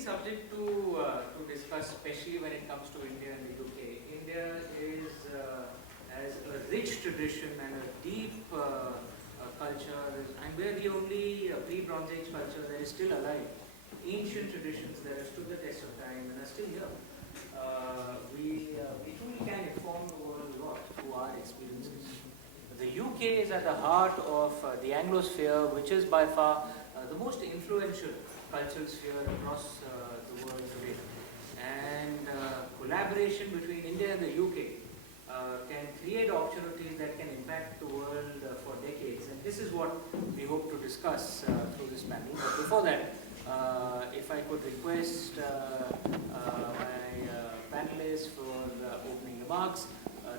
subject to discuss, especially when it comes to India and the UK. India has a rich tradition and a deep culture, and we're the only pre-Bronze Age culture that is still alive. Ancient traditions that have stood the test of time and are still here. We truly can inform the world a lot through our experiences. The UK is at the heart of the Anglosphere, which is by far the most influential cultural sphere across the world today. And collaboration between India and the UK can create opportunities that can impact the world for decades. And this is what we hope to discuss through this panel. But before that, if I could request my panelists for opening remarks.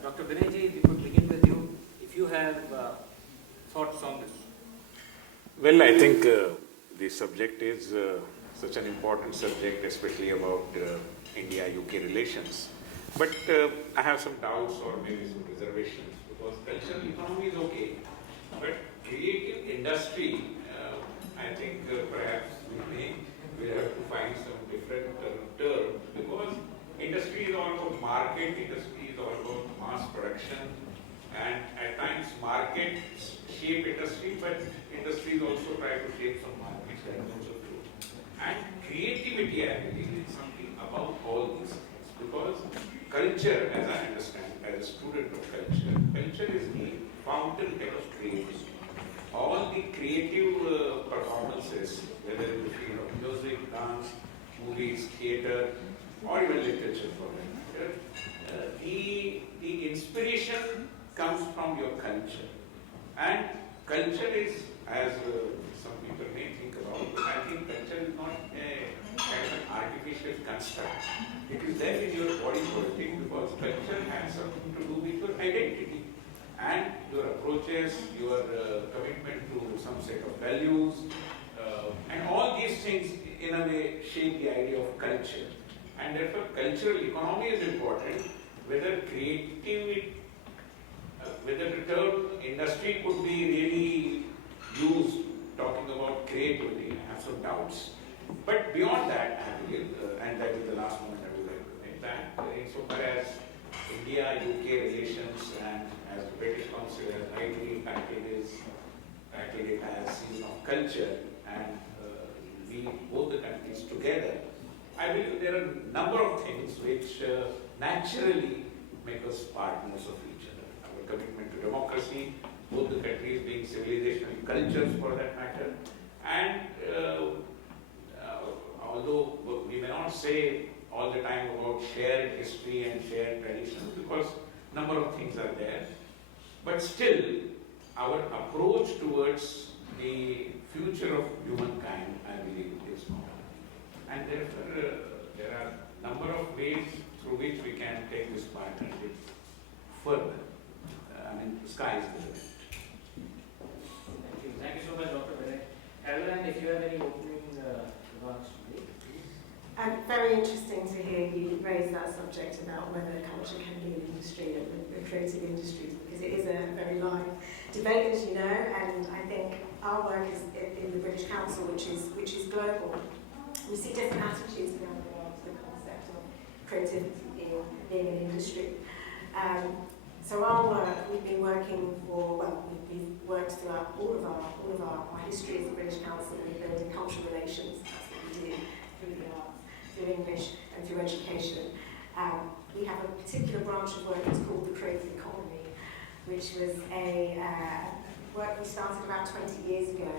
Dr. Vinay, if we could begin with you. If you have thoughts on this. Well, I think the subject is such an important subject, especially about India-UK relations. But I have some doubts or maybe some reservations, because cultural economy is okay, but creative industry, I think perhaps we have to find some different term, because industry is all about market, industry is all about mass production, and at times markets shape industry, but industries also try to shape some markets. That is also true. And creativity, I believe, is something about all these things, because culture, as I understand, as a student of culture, culture is the fountainhead of creativity. All the creative performances, whether in the field of music, dance, movies, theatre, or even literature for that matter, the inspiration comes from your culture. And culture is, as some people may think about, I think culture is not a kind of an artificial construct. It is there in your body politic, because culture has something to do with your identity and your approaches, your commitment to some set of values, and all these things in a way shape the idea of culture. And therefore cultural economy is important. Whether creativity, whether the term industry could be really used talking about creativity, I have some doubts. But beyond that, I believe, and that is the last point I would like to make, that insofar as India-UK relations, and as the British Council has rightly titled it as season of culture, and we both the countries together, I believe there are a number of things which naturally make us partners of each other. Our commitment to democracy, both the countries being civilizational cultures for that matter, and although we may not say all the time about shared history and shared traditions, because a number of things are there, but still our approach towards the future of humankind, I believe, is common. And therefore there are a number of ways through which we can take this partnership further. The sky is the limit. Thank you. Thank you so much, Dr. Vinay. Caroline, if you have any opening remarks to make, please. Very interesting to hear you raise that subject about whether culture can be an industry and the creative industries, because it is a very live debate, as you know, and I think our work is in the British Council, which is global. We see different attitudes around the world to the concept of creativity being an industry. So our work, we've been working we've worked throughout all of our history as the British Council in building cultural relations. That's what we do through the arts, through English, and through education. We have a particular branch of work that's called the creative economy, which was a work we started about 20 years ago.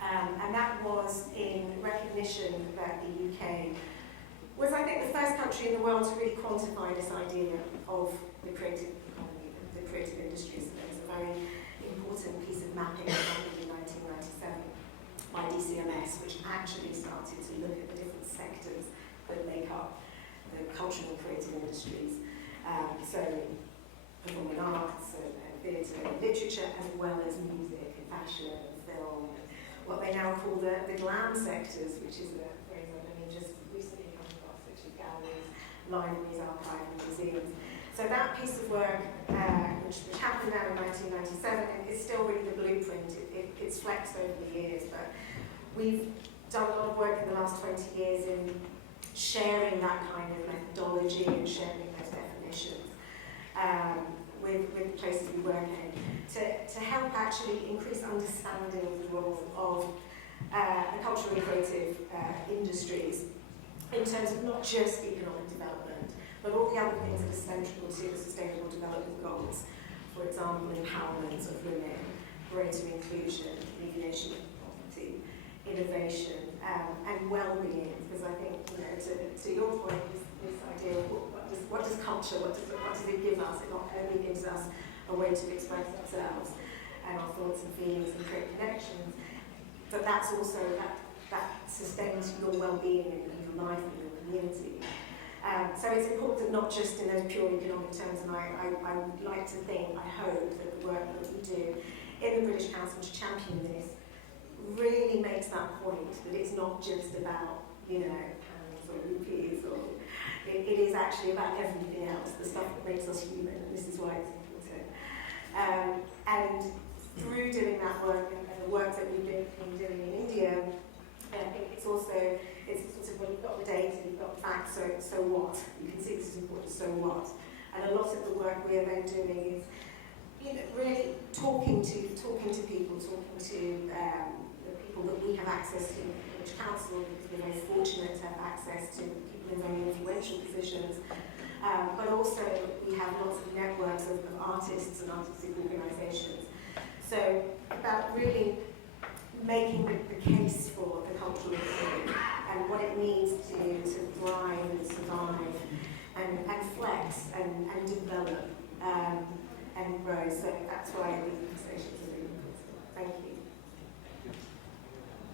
And that was in recognition that the UK was, I think, the first country in the world to really quantify this idea of the creative economy, the creative industries. There was a very important piece of mapping done in 1997 by DCMS, which actually started to look at the different sectors that make up the cultural and creative industries. So performing arts and theatre and literature, as well as music and fashion and film, and what they now call the glam sectors, which is a phrase I've only just recently come across, which is galleries, libraries, archives, and museums. So that piece of work, which happened now in 1997, is still really the blueprint. It's flexed over the years, but we've done a lot of work in the last 20 years in sharing that kind of methodology and sharing those definitions with the places we work in to help actually increase understanding of the role of the cultural and creative industries in terms of not just economic development, but all the other things that are central to the Sustainable Development Goals. For example, empowerment of women, greater inclusion, alleviation of poverty, innovation, and well-being. Because I think, to your point, this idea of what does culture, what does it give us? It not only gives us a way to express ourselves and our thoughts and feelings and create connections, but that's also that sustains your well-being and your life and your community. So it's important not just in those pure economic terms, and I would like to think, I hope, that the work that we do in the British Council to champion this really makes that point, that it's not just about, pounds or rupees, or it is actually about everything else, the stuff that makes us human, and this is why it's important. And through doing that work and the work that we've been doing in India, I think it's sort of, well, you've got the data, you've got the facts, so what? You can see this is important, so what? And a lot of the work we are then doing is, really talking to people, talking to the people that we have access to in the British Council, because we're very fortunate to have access to people in very influential positions. But also we have lots of networks of artists and artistic organisations. So about really making the case for the cultural economy and what it means to thrive and survive and flex and develop and grow. So that's why these conversations are really important. Thank you.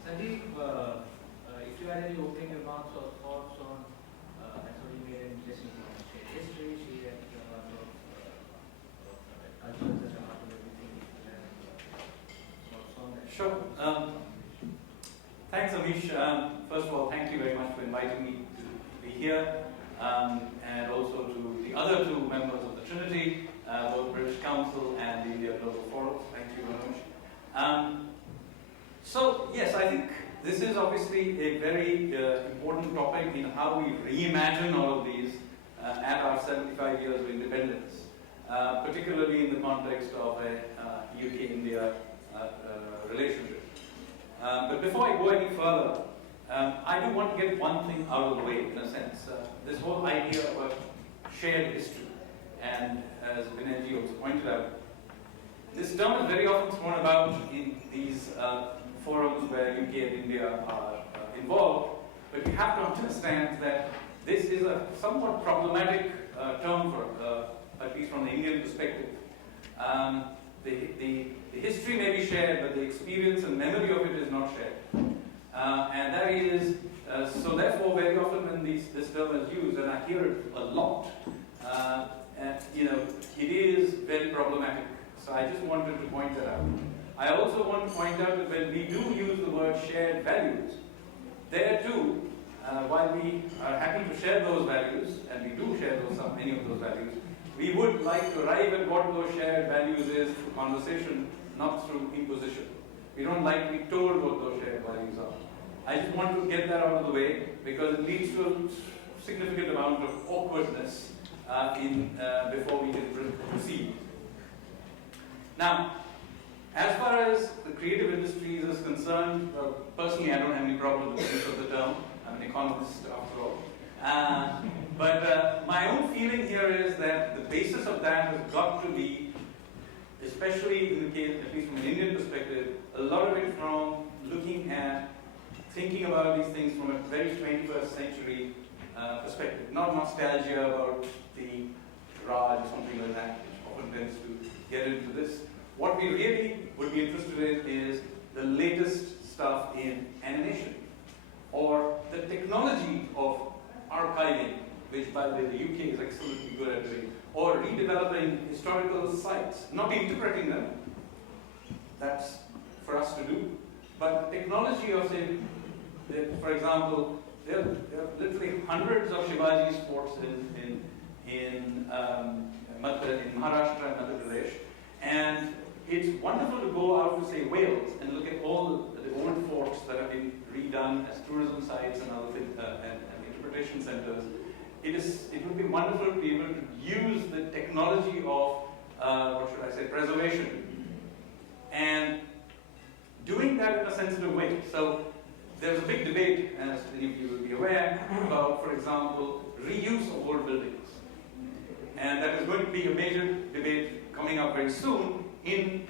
Sanjeev, if you had any opening remarks or thoughts on, I thought you made an interesting point. History, she had a lot of cultures that are part of everything. Sure. Thanks, Amish. First of all, thank you very much for inviting me to be here, and also to the other two members of the Trinity, both British Council and the India Global Forum. Thank you very much. So, yes, I think this is obviously a very important topic in how we reimagine all of these at our 75 years of independence, particularly in the context of a UK-India relationship. But before I go any further, I do want to get one thing out of the way, in a sense. This whole idea of a shared history, and as Vinay also pointed out, this term is very often thrown about in these forums where UK and India are involved, but you have to understand that this is a somewhat problematic term for, at least from the Indian perspective. The history may be shared, but the experience and memory of it is not shared. And that is, so therefore, very often when this term is used, and I hear it a lot, it is very problematic. So I just wanted to point that out. I also want to point out that when we do use the word shared values, there too, while we are happy to share those values, and we do share many of those values, we would like to arrive at what those shared values is through conversation, not through imposition. We don't like to be told what those shared values are. I just want to get that out of the way because it leads to a significant amount of awkwardness before we can proceed. Now, as far as the creative industries is concerned, personally I don't have any problem with the use of the term. I'm an economist after all. But my own feeling here is that the basis of that has got to be, especially in the case, at least from an Indian perspective, a lot of it from looking at, thinking about these things from a very 21st century perspective, not nostalgia about the Raj or something like that, which often tends to get into this. What we really would be interested in is the latest stuff in animation, or the technology of archiving, which by the way the UK is excellently good at doing, or redeveloping historical sites, not interpreting them, that's for us to do, but the technology of, say, for example, there are literally hundreds of Shivaji's forts in Maharashtra and Madhya Pradesh, and it's wonderful to go out to, say, Wales and look at all the old forts that have been redone done as tourism sites and other things, and interpretation centers, it would be wonderful to be able to use the technology of, what should I say, preservation, and doing that in a sensitive way. So there's a big debate, as many of you will be aware, about, for example, reuse of old buildings. And that is going to be a major debate coming up very soon in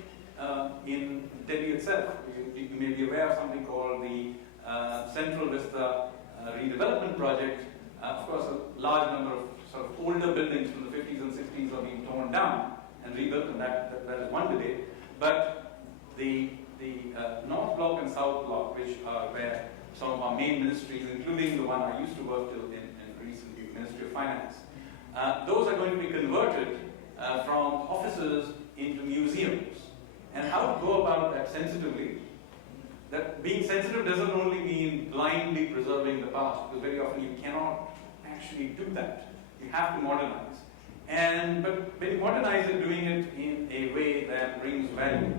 Delhi itself. You may be aware of something called the Central Vista Redevelopment Project. Of course, a large number of sort of older buildings from the 50s and 60s are being torn down and rebuilt, and that is one debate. But the North Block and South Block, which are where some of our main ministries, including the one I used to work till in Greece, the Ministry of Finance, those are going to be converted from offices into museums. And how to go about that sensitively? That being sensitive doesn't only mean blindly preserving the past, because very often you cannot actually do that. You have to modernize. But when you modernize it, doing it in a way that brings value.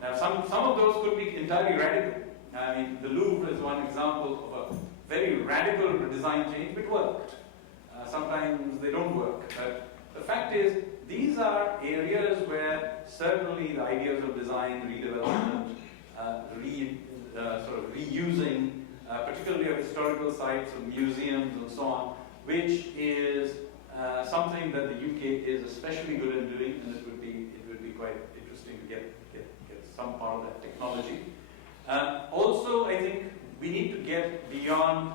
Now, some of those could be entirely radical. I mean, the Louvre is one example of a very radical design change, which worked. Sometimes they don't work. But the fact is, these are areas where certainly the ideas of design, redevelopment, sort of reusing, particularly of historical sites of museums and so on, which is something that the UK is especially good in doing, and it would be quite interesting to get some part of that technology. Also, I think we need to get beyond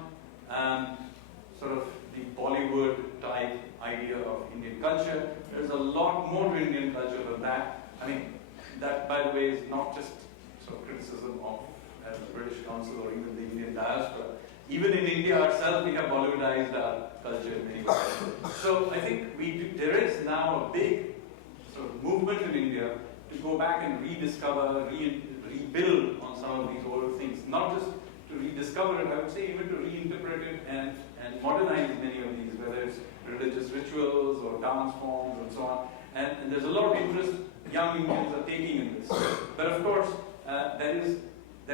sort of the Bollywood type idea of Indian culture. There's a lot more to Indian culture than that. I mean, that, by the way, is not just sort of criticism of the British Council or even the Indian diaspora. Even in India ourselves, we have Bollywoodized our culture in many ways. So I think there is now a big sort of movement in India to go back and rediscover, rebuild on some of these old things. Not just to rediscover it, I would say even to reinterpret it and modernize many of these, whether it's religious rituals or dance forms and so on. And there's a lot of interest young Indians are taking in this. But of course, that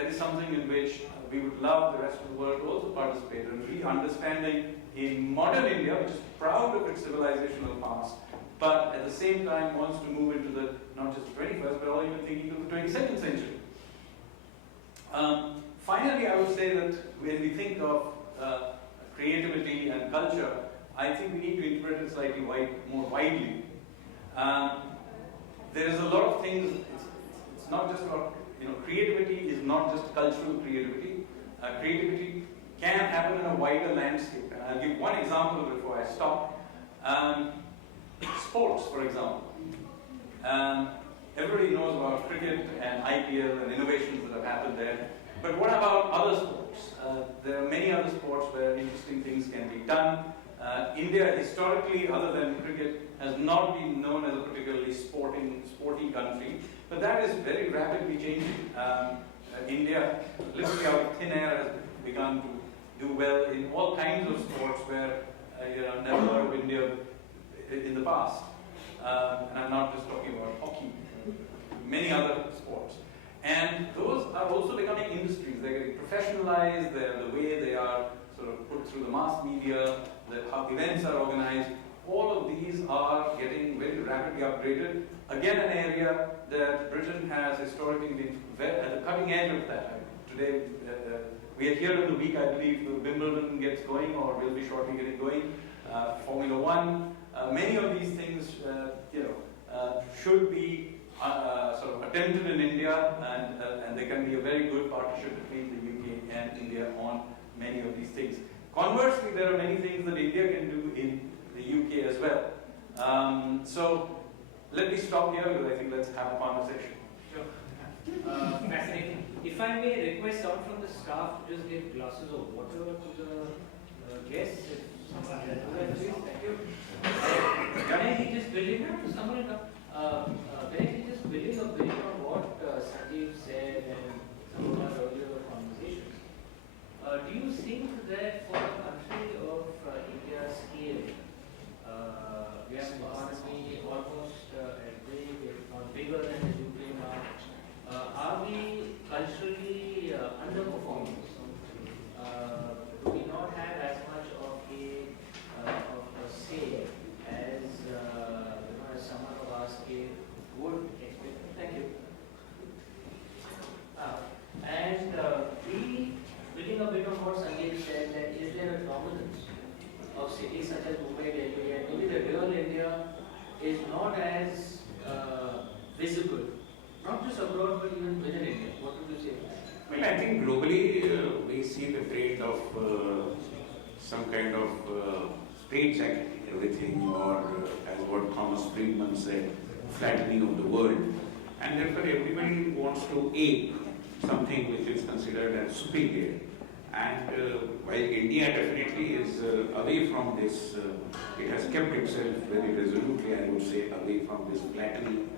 is something in which we would love the rest of the world to also participate in, re-understanding a modern India, which is proud of its civilizational past, but at the same time wants to move into the, not just the 21st, but also even thinking of the 22nd century. Finally, I would say that when we think of creativity and culture, I think we need to interpret it slightly more widely. There is a lot of things, it's not just about, creativity is not just cultural creativity. Creativity can happen in a wider landscape. And I'll give one example before I stop. Sports, for example. Everybody knows about cricket and IPL and innovations that have happened there. But what about other sports? There are many other sports where interesting things can be done. India, historically, other than cricket, has not been known as a particularly sporty country. But that is very rapidly changing. India, literally out of thin air, has begun to do well in all kinds of sports where never heard of India in the past. And I'm not just talking about hockey, many other sports. And those are also becoming industries. They're getting professionalized, the way they are sort of put through the mass media, how events are organized. All of these are getting very rapidly upgraded. Again, an area that Britain has historically been at the cutting edge of that. Today, we are here in the week, I believe, Wimbledon gets going, or will be shortly getting going. Formula One. Many of these things, should be sort of attempted in India, and there can be a very good partnership between the UK and India on many of these things. Conversely, there are many things that India can do in the UK as well. So let me stop here, because I think let's have a conversation. Sure. Fascinating. If I may request out from the staff to just give glasses of water to the guests. If someone can do that, please. Thank you. Vinay, just building on someone Vinay, just building on what Sanjeev said and some of our earlier conversations. Do you think that for a country of India's scale, we have an economy almost as big, if not bigger than the UK now, are we culturally underperforming? of cities such as Mumbai, Delhi, and maybe the real India is not as visible, not just abroad but even within India. What would you say? Well, I think globally we see the trend of some kind of straitjacketing everything, or as what Thomas Friedman said, flattening of the world. And therefore everybody wants to ape something which is considered as superior. And while India definitely is away from this, it has kept itself very resolutely, I would say, away from this flattening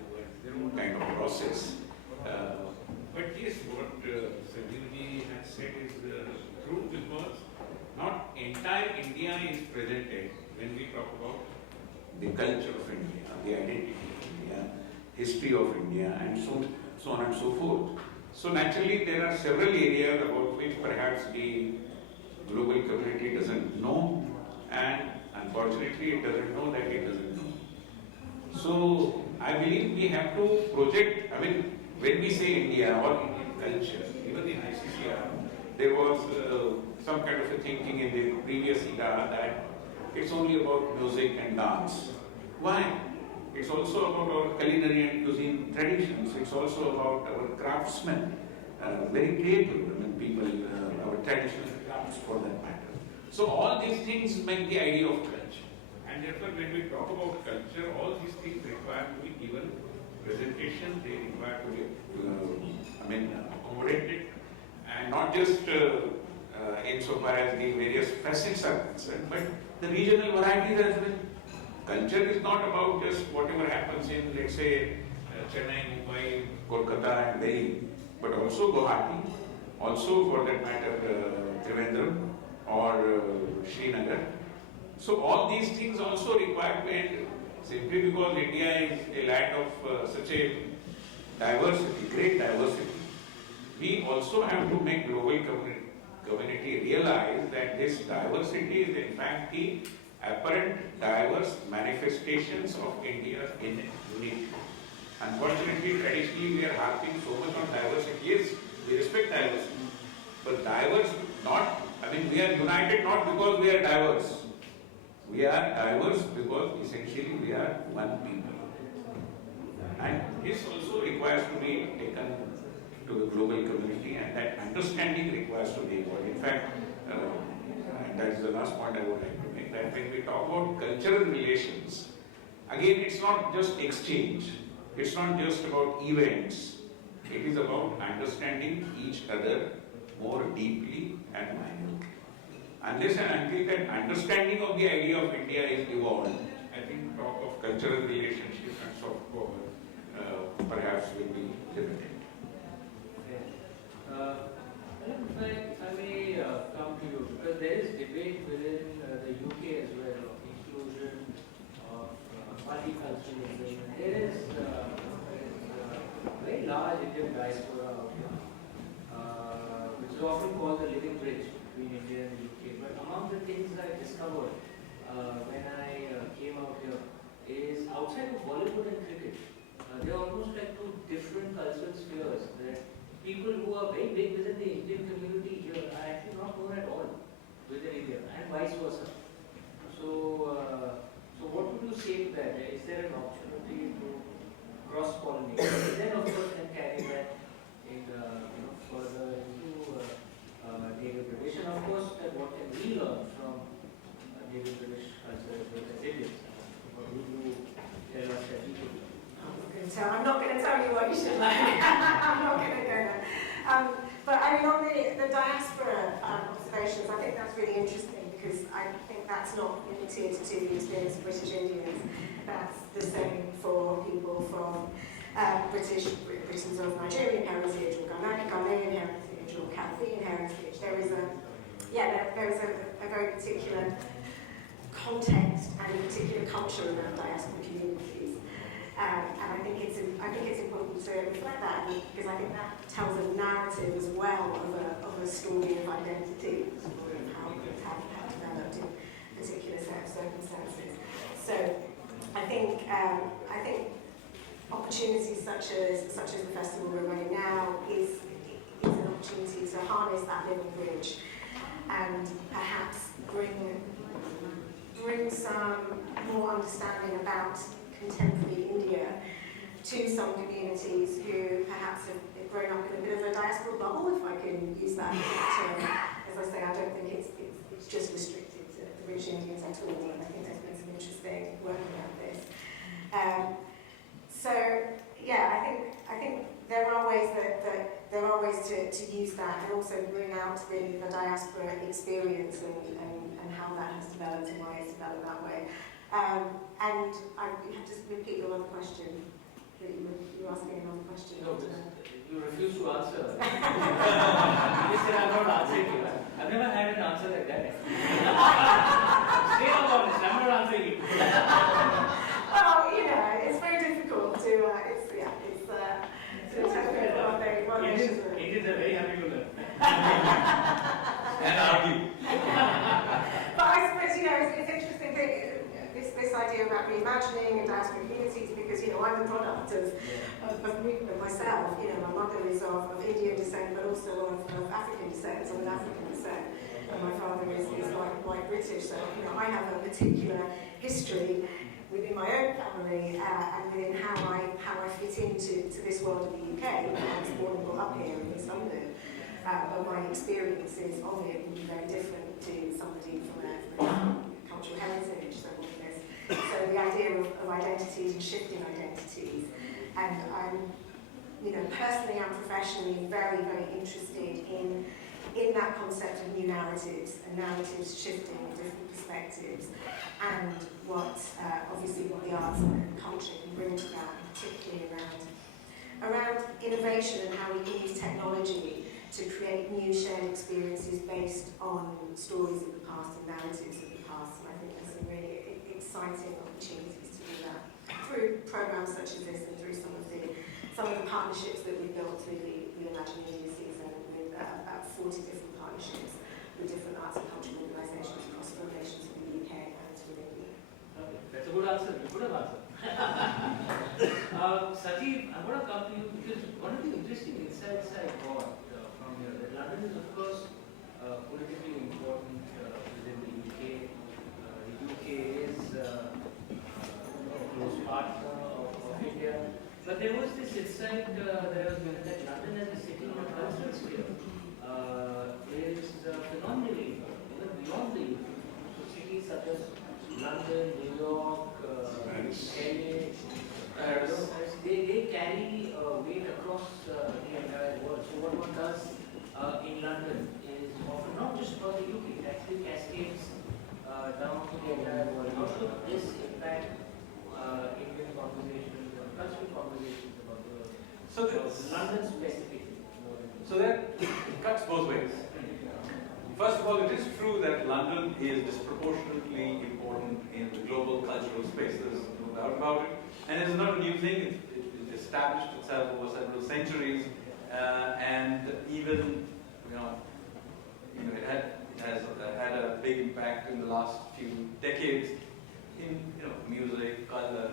kind of process. But yes, what Sanjeev has said is true, because not entire India is presented when we talk about the culture of India, the identity of India, history of India, and so on and so forth. So naturally there are several areas about which perhaps the global community doesn't know, and unfortunately it doesn't know that it doesn't know. So I believe we have to project, I mean, when we say India or Indian culture, even in ICCR, there was some kind of a thinking in the previous era that it's only about music and dance. Why? It's also about our culinary and cuisine traditions. It's also about our craftsmen, very creative, I mean, people, our traditional crafts for that matter. So all these things make the idea of culture. And therefore, when we talk about culture, all these things require to be given presentation, they require to be, accommodated, and not just insofar as the various facets are concerned, but the regional varieties as well. Culture is not about just whatever happens in, let's say, Chennai, Mumbai, Kolkata and Delhi, but also Guwahati, also for that matter Trivandrum or Srinagar. So all these things also require, and simply because India is a land of such a diversity, great diversity, we also have to make global community realize that this diversity is in fact the apparent diverse manifestations of India's unity. Unfortunately, traditionally we are harping so much on diversity. Yes, we respect diversity, but diverse not, we are united not because we are diverse. We are diverse because essentially we are one people. And this also requires to be taken to the global community, and that understanding requires to be involved. In fact, and that is the last point I would like to make, that when we talk about cultural relations, again it's not just exchange, it's not just about events, it is about understanding each other more deeply and minutely. Unless and until that understanding of the idea of India is evolved, I think talk of cultural relationships and soft power perhaps will be limited. If I may come to you, because there is debate within the UK as well of inclusion of multiculturalism. There is a very large Indian diaspora out here, which is often called the living bridge between India and the UK. But among the things I discovered when I came out here is outside of Bollywood and cricket, they're almost like two different cultural spheres. That people who are very big within the Indian community here are actually not known at all within India, and vice versa. So, what would you say to that? Is there an opportunity to cross-pollinate? And then, of course, can carry that in, further into David British, and of course, what can we learn from David British culture as well as Indians? What would you tell us that we could learn? So I'm not going to tell you what you should learn. I'm not going to go there. But on the diaspora observations, I think that's really interesting, because I think that's not limited to the experience of British Indians. That's the same for people from Britons of Nigerian heritage, or Ghanaian heritage, or Chaldean heritage. There is a very particular context and a particular culture around diaspora communities. And I think it's important to reflect that, because I think that tells a narrative as well of a story of identity, a story of how developed in a particular set of circumstances. So I think opportunities such as the festival we're running now is an opportunity to harness that living bridge and perhaps bring some more understanding about contemporary India to some communities who perhaps have grown up in a bit of a diaspora bubble, if I can use that term. As I say, I don't think it's just restricted to the British Indians at all, and I think there's been some interesting work around this. So yeah, I think there are ways there are ways to use that, and also bring out the diaspora experience and how that has developed and why it's developed that way. And I have to repeat your other question. You were asking another question. No, you refuse to answer. You said I'm not answering you. I've never had an answer like that. Stay up on this. I'm not answering you. Well, you know, it's very difficult to. Indians are very happy to learn. And argue. But I suppose, you know, it's interesting thing, this idea about reimagining and diaspora communities, because, you know, I'm the product of myself. You know, my mother is of Indian descent, but also of African descent, so of African descent. And my father is like British, so, you know, I have a particular history within my own family and within how I fit into this world of the UK. I was born and brought up here in East London, but my experiences of it will be very different to somebody from a cultural heritage. So the idea of identities and shifting identities, and I'm, you know, personally and professionally very, very interested in that concept of new narratives and narratives shifting in different perspectives, and what obviously what the arts and culture can bring to that, and particularly around innovation and how we can use technology to create new shared experiences based on stories of the past and narratives of the past. And I think there's some really exciting opportunities to do that through programs such as this, and through some of the partnerships that we've built through the Imagine India season, with about 40 different partnerships with different arts and cultural organisations across the nations in the UK and within India. Okay, that's a good answer. You could have answered. Sanjeev, I'm going to come to you because one of the interesting insights I got from here, that London is of course politically important within the UK. The UK is a close partner of India. But there was this insight that I was given that London as a city in the cultural sphere is phenomenally important, even beyond the UK. So cities such as London, New York, LA, they carry weight across the entire world. So what one does in London is often not just about the UK, it actually cascades down to the entire world. How should this impact Indian conversations or cultural conversations about the world? So London specifically. So that it cuts both ways. First of all, it is true that London is disproportionately important in the global cultural space. There is no doubt about it. And it's not a new thing. It established itself over several centuries, and even it has had a big impact in the last few decades in music, color,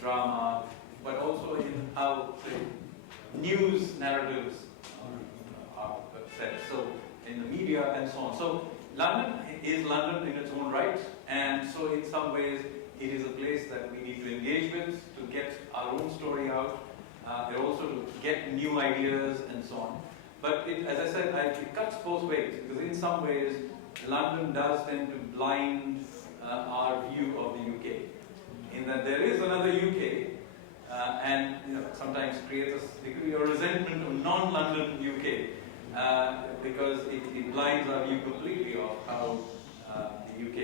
drama, but also in how news narratives are set. So in the media and so on. So London is London in its own right, and so in some ways it is a place that we need to engage with to get our own story out, and also to get new ideas and so on. But as I said, it cuts both ways, because in some ways London does tend to blind our view of the UK, in that there is another UK, and sometimes creates a degree of resentment of non-London UK. Because it blinds our view completely of how the UK,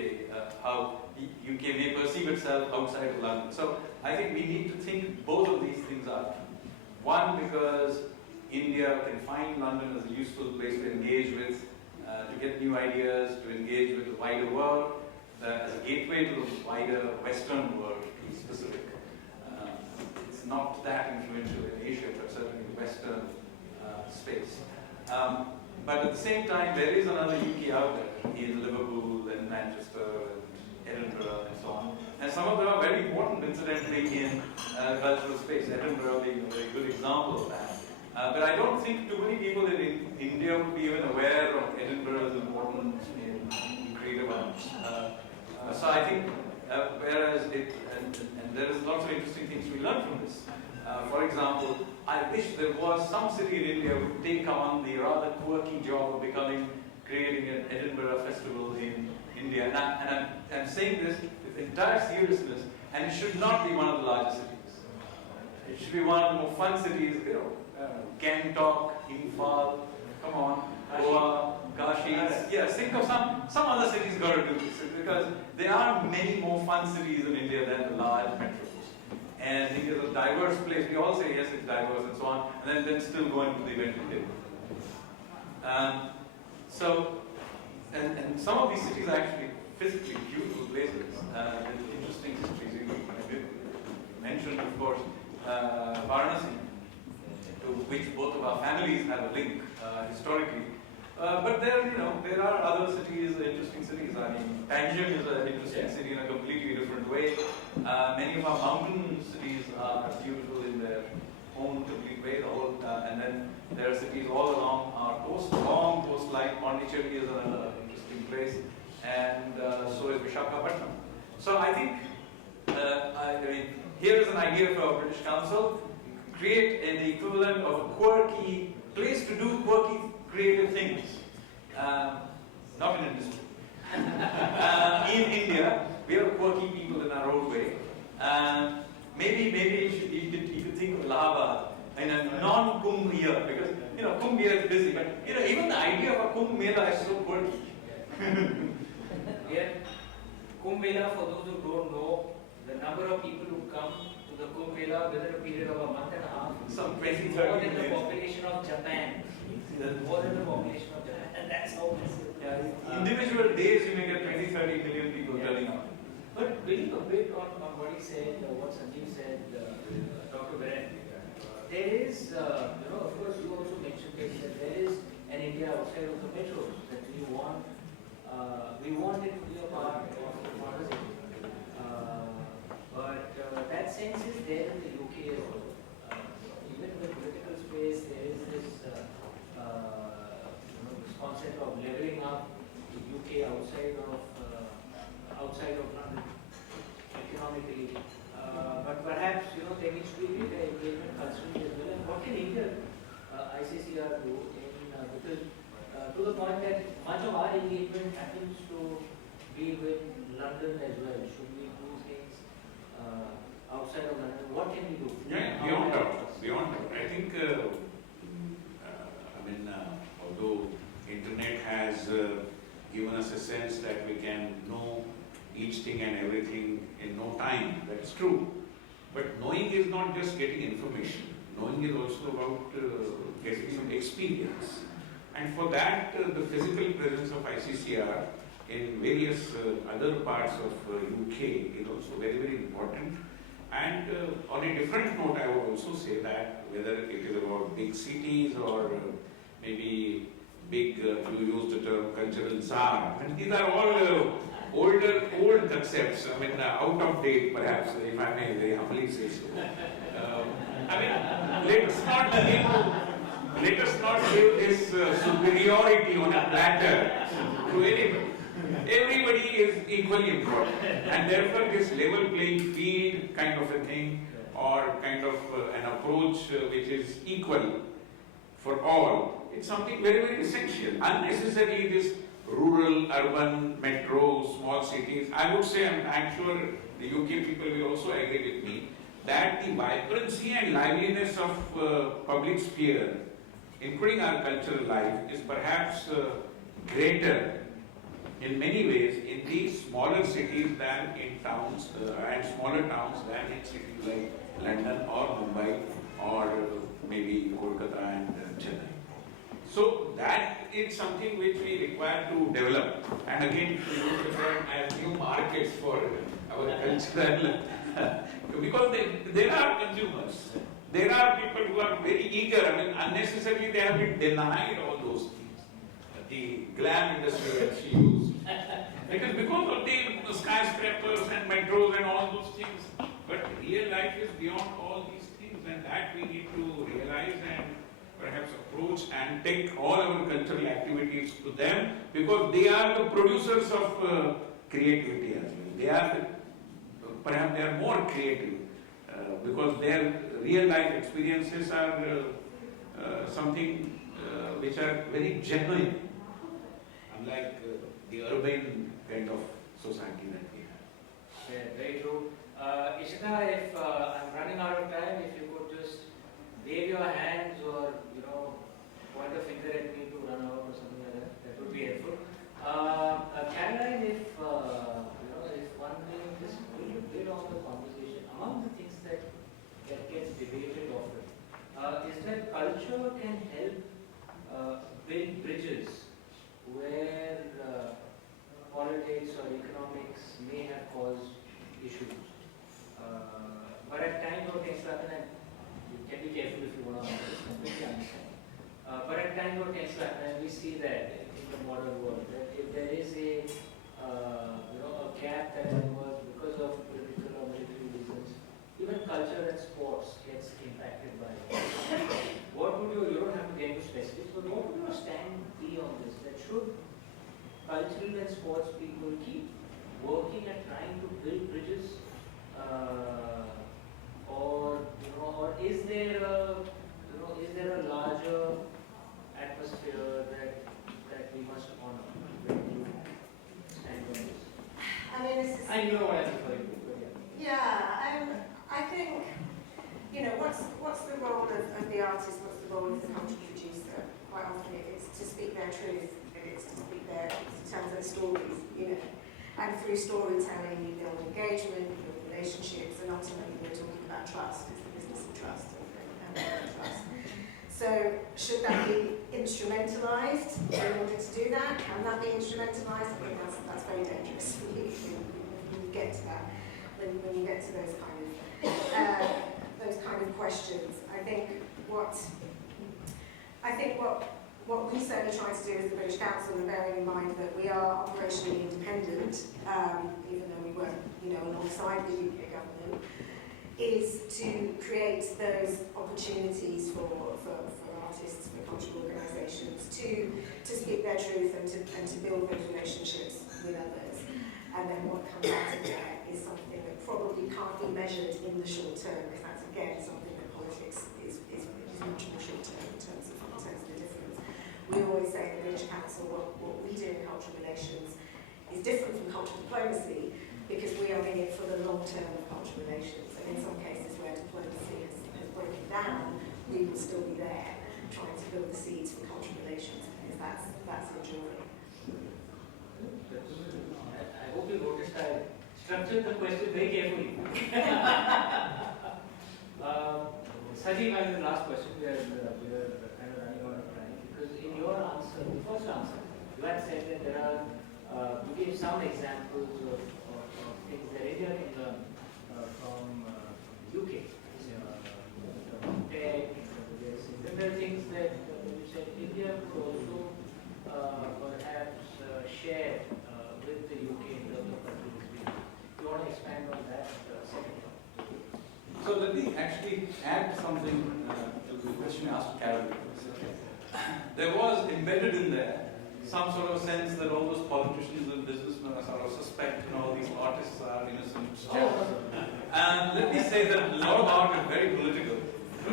how the UK may perceive itself outside of London. So I think we need to think both of these things out. One, because India can find London as a useful place to engage with, to get new ideas, to engage with the wider world, as a gateway to the wider Western world, to be specific. It's not that influential in Asia, but certainly the Western space. But at the same time, there is another UK out there in Liverpool and Manchester and Edinburgh and so on. And some of them are very important, incidentally, in cultural space. Edinburgh being a very good example of that. But I don't think too many people in India would be even aware of Edinburgh's importance in creative arts. So I think things we learn from this. For example, I wish there was some city in India who would take on the rather quirky job of creating an Edinburgh festival in India. And I'm saying this with entire seriousness, and it should not be one of the larger cities. It should be one of the more fun cities, Gangtok, Imphal, come on, Goa, Kashi. Yes, think of some other cities got to do this, because there are many more fun cities in India than the large metros. And India is a diverse place. We all say yes, it's diverse and so on, and then still go into the event we did. And some of these cities are actually physically beautiful places with interesting histories. You mentioned, of course, Varanasi, to which both of our families have a link historically. But there are other cities, interesting cities. I mean, Tangier is an interesting city in a completely different way. Many of our mountain cities are beautiful in their own complete way. And then there are cities all along our coast, long coastline. Pondicherry is another interesting place, and so is Visakhapatnam. So I think, here is an idea for a British Council: create the equivalent of a quirky place to do quirky, creative things. Not in industry. In India, we have quirky people in our own way. Maybe you could think of Allahabad in a non-Kumbh year, because Kumbh year is busy, but even the idea of a Kumbh Mela is so quirky. Yeah. Kumbh Mela, for those who don't know, the number of people who come to the Kumbh Mela within a period of a month and a half, some 20, 30 more than million. the population of Japan. More than the population of Japan, and that's how massive. Yeah. Individual days you may get 20, 30 million people turning up. But building a bit on what he said, what Sanjeev said, Dr. Vinay, there is, of course, you also mentioned that there is an India outside of the metros that we want it to be a part of the modern India. But that sense is there in the UK as well. Even in the political space, there is this this concept of leveling up the UK outside of London economically. But perhaps there needs to be greater engagement culturally as well. And what can India ICCR do because to the point that much of our engagement happens to be with London as well. Should we do things outside of London? What can we do? Yeah, beyond doubt. I think, although internet has given us a sense that we can know each thing and everything in no time, that is true. But knowing is not just getting information. Knowing is also about getting some experience. And for that, the physical presence of ICCR in various other parts of UK is also very, very important. And on a different note, I would also say that whether it is about big cities or maybe big, you used the term cultural czar, and these are all old concepts, out of date perhaps, if I may very humbly say so. Let us not give this superiority on a platter to anybody. Everybody is equally important, and therefore this level playing field kind of a thing, or kind of an approach which is equal for all, it's something very, very essential. Unnecessarily this rural, urban, metro, small cities. I would say, I'm sure the UK people will also agree with me, that the vibrancy and liveliness of public sphere, including our cultural life, is perhaps greater in many ways in these smaller cities than in towns, and smaller towns than in cities like London or Mumbai or maybe Kolkata and Chennai. So that is something which we require to develop, and again to use the term as new markets for our cultural, because there are consumers, there are people who are very eager. Unnecessarily they have been denied all those things. The glam industry that she used, it is because of the skyscrapers and metros and all those things. But real life is beyond all these things, and that we need to realize and perhaps approach and take all our cultural activities to them, because they are the producers of creativity as well. Perhaps they are more creative because their real life experiences are something which are very genuine, unlike the urban kind of society that we have. Yeah, very true. Ishita, if I'm running out of time, if you could just wave your hands or point a finger at me to run out or something like that would be helpful. Caroline, if if one thing just build on the conversation, among the things that gets debated often is that culture can help build bridges where politics or economics may have caused issues. But at times what tends to happen, and you can be careful if you want to answer this, completely understand. But at times what tends to happen, and we see that in the modern world, that if there is a gap that emerges because of political or military reasons, even culture and sports gets impacted by it. What would you don't have to get into specifics, but what would your stand be on this? That should cultural and sports people keep working at trying to build bridges, or is there a larger atmosphere that we must honor when you stand on this? I mean, this is. And you know what I'm referring to, but Yeah, I think, what's the role of the artist, what's the role of the culture producer? Quite often it's to speak their truth, and it's to speak to tell their stories, And through storytelling, you build engagement, you build relationships, and ultimately we're talking about trust. It's the business of trust and trust. So should that be instrumentalized in order to do that? Can that be instrumentalized? I think that's very dangerous when you get to that. When you get to those kind of questions, I think what we certainly try to do as the British Council, and bearing in mind that we are operationally independent, even though we work, alongside the UK government, is to create those opportunities for artists, for cultural organisations to speak their truth and to build those relationships with others. And then what comes out of that is something that probably can't be measured in the short term, because that's again something that politics is much more short term in terms of the difference. We always say at the British Council what we do in cultural relations is different from cultural diplomacy, because we are in it for the long term of cultural relations. And in some cases where diplomacy has broken down, we will still be there trying to build the seeds for cultural relations, because that's the joy. I hope you noticed I structured the question very carefully. Sanjeev, I have the last question. We are kind of running out of time, because in your answer, the first answer, you had said that there are, you gave some examples of things that India can learn from UK, tech, and there are things that you said India could also perhaps share with the UK in terms of cultural experience. Do you want to expand on that second one? So let me actually add something to the question you asked Carol. There was embedded in there some sort of sense that all those politicians and businessmen are sort of suspect, all these artists are innocent chaps. And let me say that a lot of art is very political.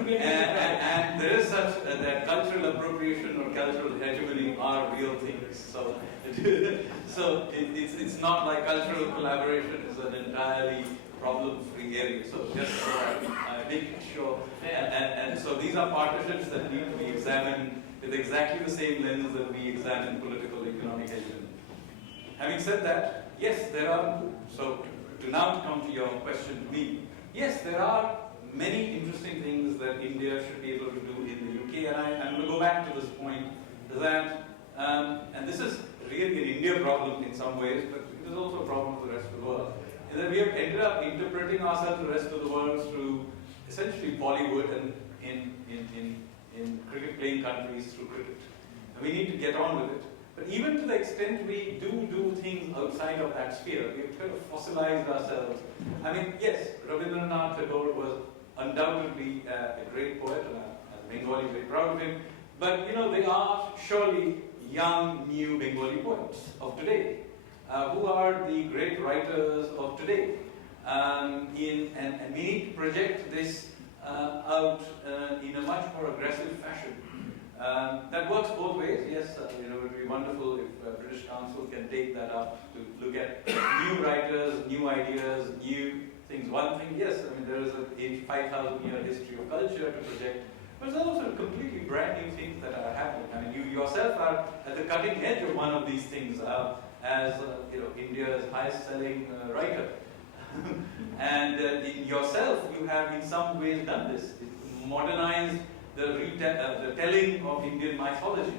And there is such that cultural appropriation or cultural hegemony are real things. So, it's not like cultural collaboration is an entirely problem-free area. So just so I make sure. And so these are partnerships that need to be examined with exactly the same lens that we examine political economic hegemony. Having said that, yes, there are. So to now come to your question to me, yes, there are many interesting things that India should be able to do in the UK, and I'm going to go back to this point, that, and this is really an India problem in some ways, but it is also a problem for the rest of the world, is that we have ended up interpreting ourselves to the rest of the world through essentially Bollywood and in cricket-playing countries through cricket. And we need to get on with it. But even to the extent we do things outside of that sphere, we've kind of fossilized ourselves. I mean, yes, Rabindranath Tagore was undoubtedly a great poet, and as a Bengali, very proud of him. But there are surely young, new Bengali poets of today, who are the great writers of today. and we need to project this out in a much more aggressive fashion. That works both ways. Yes, it would be wonderful if British Council can take that up to look at new writers, new ideas, new things. One thing, yes, I mean there is a 5,000-year history of culture to project, but there's also completely brand new things that are happening. I mean, you yourself are at the cutting edge of one of these things as India's highest-selling writer. And in yourself, you have in some ways done this. Modernized the telling of Indian mythology.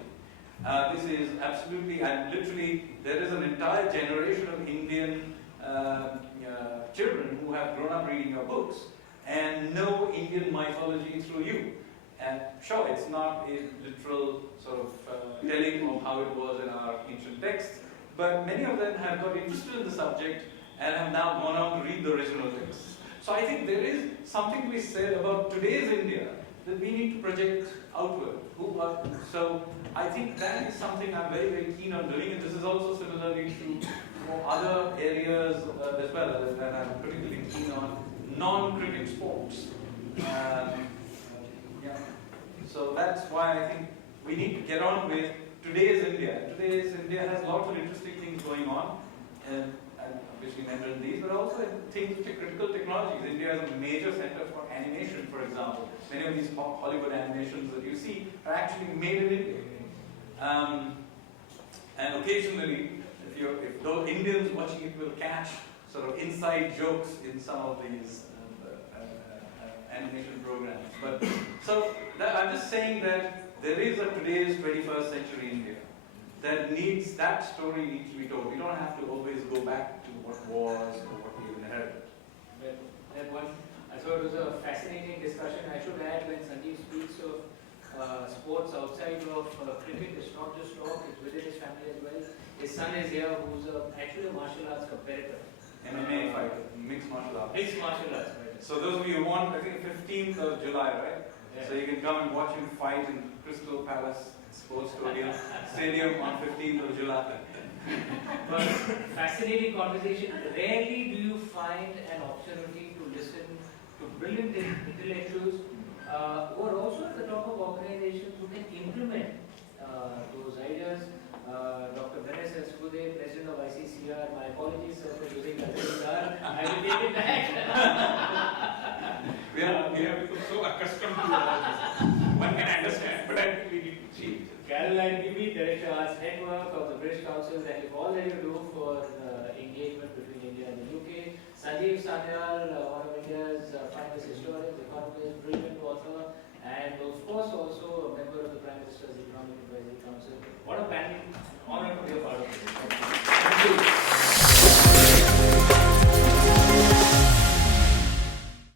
This is absolutely, and literally, there is an entire generation of Indian children who have grown up reading your books and know Indian mythology through you. And sure, it's not a literal sort of telling of how it was in our ancient texts, but many of them have got interested in the subject and have now gone on to read the original texts. So I think there is something to be said about today's India that we need to project outward. So I think that is something I'm very, very keen on doing, and this is also similarly true for other areas as well that I'm particularly keen on, non-cricket sports. So that's why I think we need to get on with today's India. Today's India has lots of interesting things going on, and obviously mentioned these, but also things which are critical technologies. India is a major center for animation, for example. Many of these Hollywood animations that you see are actually made in India. And occasionally, if those Indians watching it will catch sort of inside jokes in some of these animation programs. But so I'm just saying that there is a today's 21st century India that story needs to be told. We don't have to always go back to what was or what we inherited. I thought it was a fascinating discussion. I should add, when Sanjeev speaks of sports outside of cricket, it's not just talk, it's within his family as well. His son is here, who's actually a martial arts competitor. MMA fighter, mixed martial arts. Mixed martial arts fighter. So those of you who want, I think 15th of July, right? Yeah. So you can come and watch him fight in Crystal Palace Sports Stadium on 15th of July. But fascinating conversation. Rarely do you find an opportunity to listen to brilliant intellectuals who are also at the top of organizations who can implement those ideas. Dr. Vinay Sahasrabuddhe, President of ICCR, my apologies sir for using ICCR, I will take it back. We have become so accustomed to one can understand, but I think we need to change. Caroline Meaby, Director Arts Network of the British Council, that is all that you do for engagement between India and the UK. Sanjeev, Sanyal, one of India's finest historians, economists, brilliant